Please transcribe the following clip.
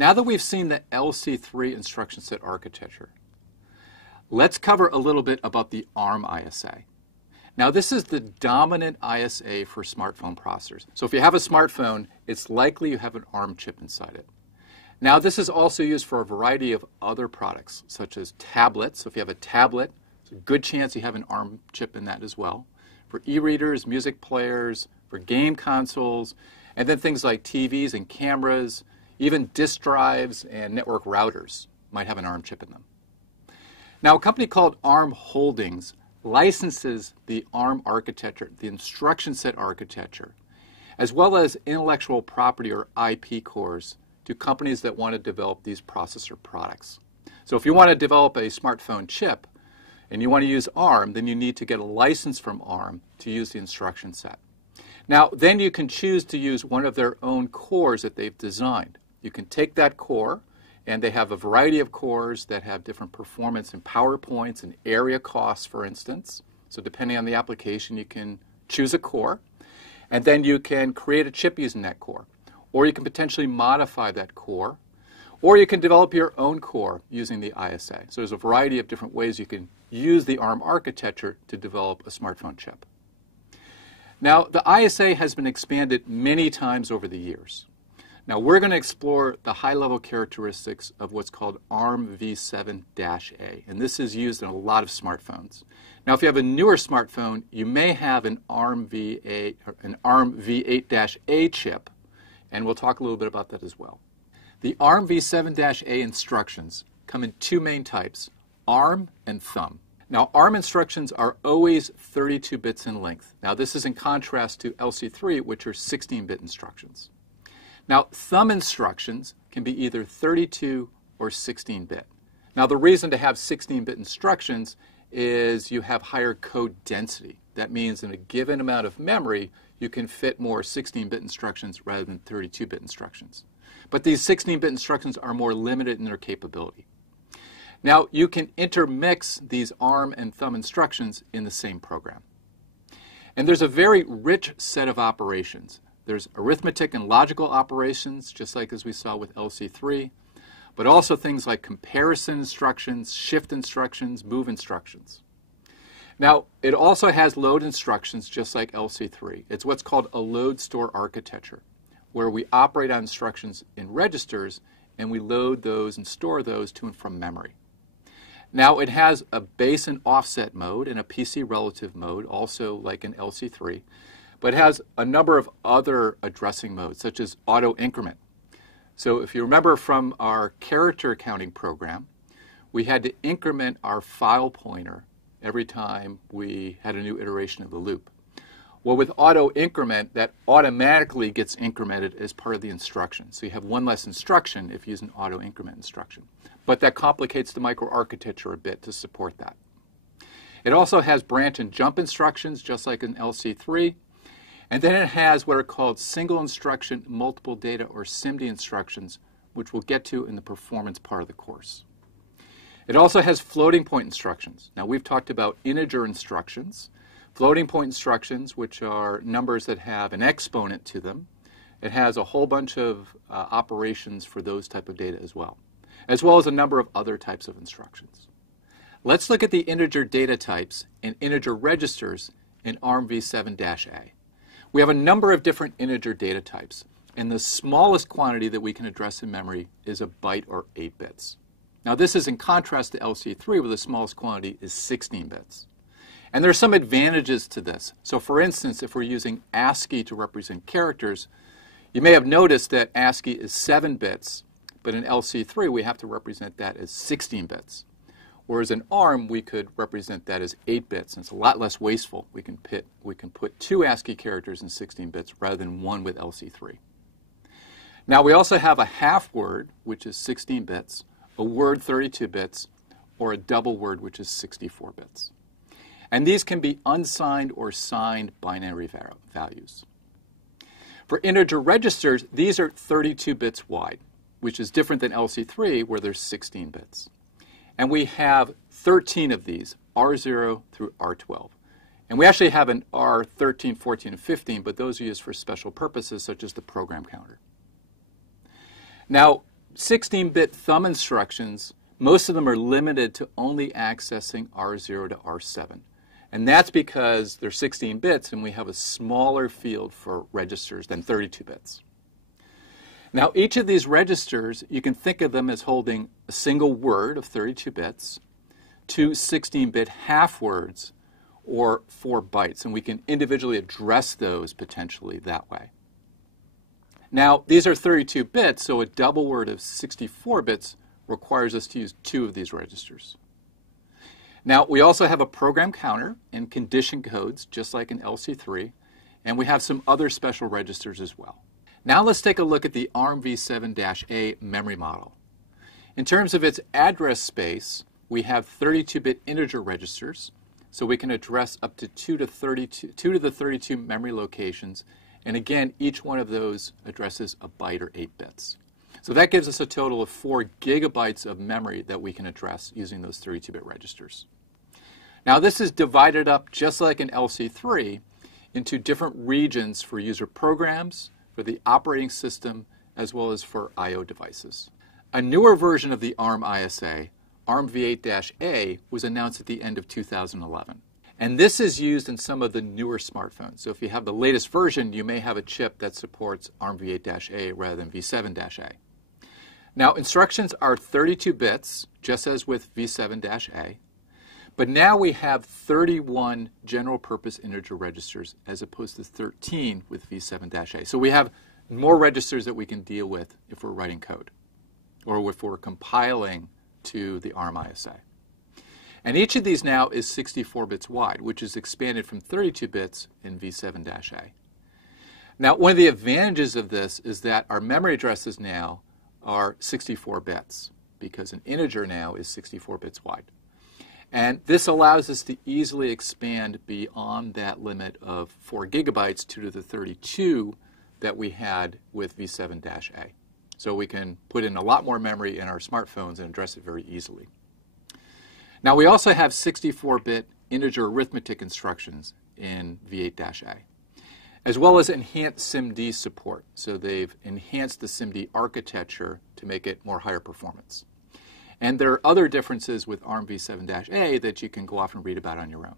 Now that we've seen the LC3 instruction set architecture, let's cover a little bit about the ARM ISA. Now this is the dominant ISA for smartphone processors. So if you have a smartphone, it's likely you have an ARM chip inside it. Now this is also used for a variety of other products, such as tablets. So if you have a tablet, there's a good chance you have an ARM chip in that as well. For e-readers, music players, for game consoles, and then things like TVs and cameras, even disk drives and network routers might have an ARM chip in them. Now a company called ARM Holdings licenses the ARM architecture, the instruction set architecture, as well as intellectual property or IP cores to companies that want to develop these processor products. So if you want to develop a smartphone chip and you want to use ARM, then you need to get a license from ARM to use the instruction set. Now, then you can choose to use one of their own cores that they've designed. You can take that core, and they have a variety of cores that have different performance and power points and area costs, for instance. So depending on the application, you can choose a core, and then you can create a chip using that core. Or you can potentially modify that core, or you can develop your own core using the ISA. So there's a variety of different ways you can use the ARM architecture to develop a smartphone chip. Now, the ISA has been expanded many times over the years. Now, we're going to explore the high-level characteristics of what's called ARMv7-A, and this is used in a lot of smartphones. Now, if you have a newer smartphone, you may have an ARMv8-A chip, and we'll talk a little bit about that as well. The ARMv7-A instructions come in two main types, ARM and thumb. Now, ARM instructions are always 32 bits in length. Now, this is in contrast to LC3, which are 16-bit instructions. Now, thumb instructions can be either 32 or 16-bit. Now, the reason to have 16-bit instructions is you have higher code density. That means in a given amount of memory, you can fit more 16-bit instructions rather than 32-bit instructions. But these 16-bit instructions are more limited in their capability. Now, you can intermix these ARM and thumb instructions in the same program. And there's a very rich set of operations. There's arithmetic and logical operations, just like as we saw with LC3, but also things like comparison instructions, shift instructions, move instructions. Now, it also has load instructions, just like LC3. It's what's called a load-store architecture, where we operate on instructions in registers, and we load those and store those to and from memory. Now, it has a base and offset mode and a PC relative mode, also like in LC3, but it has a number of other addressing modes, such as auto increment. So if you remember from our character counting program, we had to increment our file pointer every time we had a new iteration of the loop. Well, with auto increment, that automatically gets incremented as part of the instruction. So you have one less instruction if you use an auto increment instruction. But that complicates the microarchitecture a bit to support that. It also has branch and jump instructions, just like in LC3. And then it has what are called single instruction, multiple data, or SIMD instructions, which we'll get to in the performance part of the course. It also has floating point instructions. Now, we've talked about integer instructions. Floating point instructions, which are numbers that have an exponent to them. It has a whole bunch of operations for those type of data as well as a number of other types of instructions. Let's look at the integer data types and integer registers in ARMv7-A. We have a number of different integer data types, and the smallest quantity that we can address in memory is a byte or 8 bits. Now, this is in contrast to LC3, where the smallest quantity is 16 bits. And there are some advantages to this. So for instance, if we're using ASCII to represent characters, you may have noticed that ASCII is 7 bits, but in LC3 we have to represent that as 16 bits. Whereas in ARM we could represent that as 8 bits, and it's a lot less wasteful. We can put 2 ASCII characters in 16 bits rather than 1 with LC3. Now, we also have a half word, which is 16 bits, a word 32 bits, or a double word, which is 64 bits. And these can be unsigned or signed binary values. For integer registers, these are 32 bits wide, which is different than LC3, where there's 16 bits. And we have 13 of these, R0 through R12. And we actually have an R13, 14, and 15, but those are used for special purposes, such as the program counter. Now, 16-bit thumb instructions, most of them are limited to only accessing R0 to R7. And that's because they're 16 bits and we have a smaller field for registers than 32 bits. Now, each of these registers, you can think of them as holding a single word of 32 bits, two 16-bit half words, or 4 bytes. And we can individually address those potentially that way. Now, these are 32 bits, so a double word of 64 bits requires us to use 2 of these registers. Now, we also have a program counter and condition codes, just like in LC3, and we have some other special registers as well. Now let's take a look at the ARMv7-A memory model. In terms of its address space, we have 32-bit integer registers, so we can address up to 2 to the 32 memory locations, and again, each one of those addresses a byte or 8 bits. So that gives us a total of 4 gigabytes of memory that we can address using those 32-bit registers. Now this is divided up, just like in LC3, into different regions for user programs, for the operating system, as well as for I/O devices. A newer version of the ARM ISA, ARMv8-A, was announced at the end of 2011. And this is used in some of the newer smartphones. So if you have the latest version, you may have a chip that supports ARMv8-A rather than v7-A. Now, instructions are 32 bits, just as with v7-A. But now we have 31 general-purpose integer registers as opposed to 13 with v7-A. So we have more registers that we can deal with if we're writing code or if we're compiling to the ARM ISA. And each of these now is 64 bits wide, which is expanded from 32 bits in v7-A. Now, one of the advantages of this is that our memory addresses now are 64 bits because an integer now is 64 bits wide. And this allows us to easily expand beyond that limit of 4 gigabytes to the 32 that we had with v7-A. So we can put in a lot more memory in our smartphones and address it very easily. Now we also have 64-bit integer arithmetic instructions in v8-A, as well as enhanced SIMD support. So they've enhanced the SIMD architecture to make it more higher performance. And there are other differences with ARMv7-A that you can go off and read about on your own.